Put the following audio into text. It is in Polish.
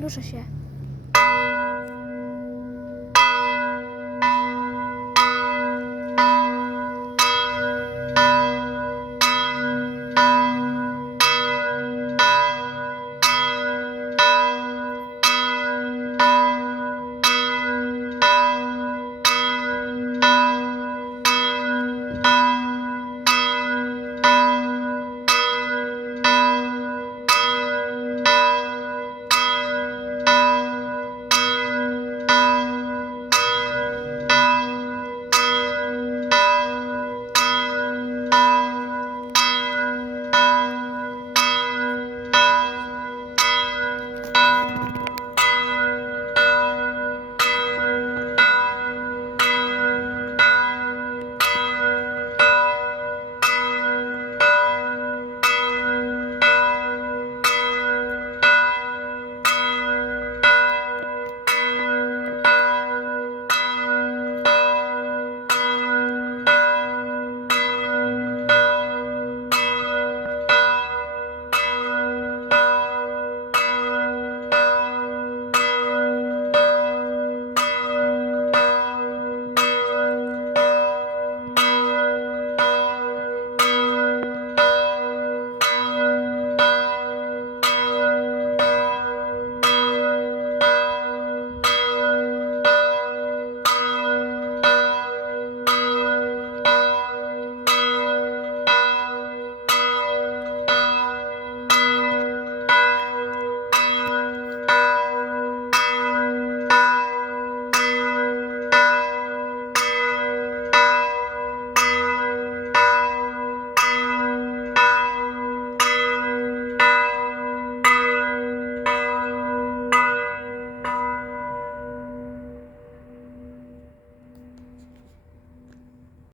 Ruszę się.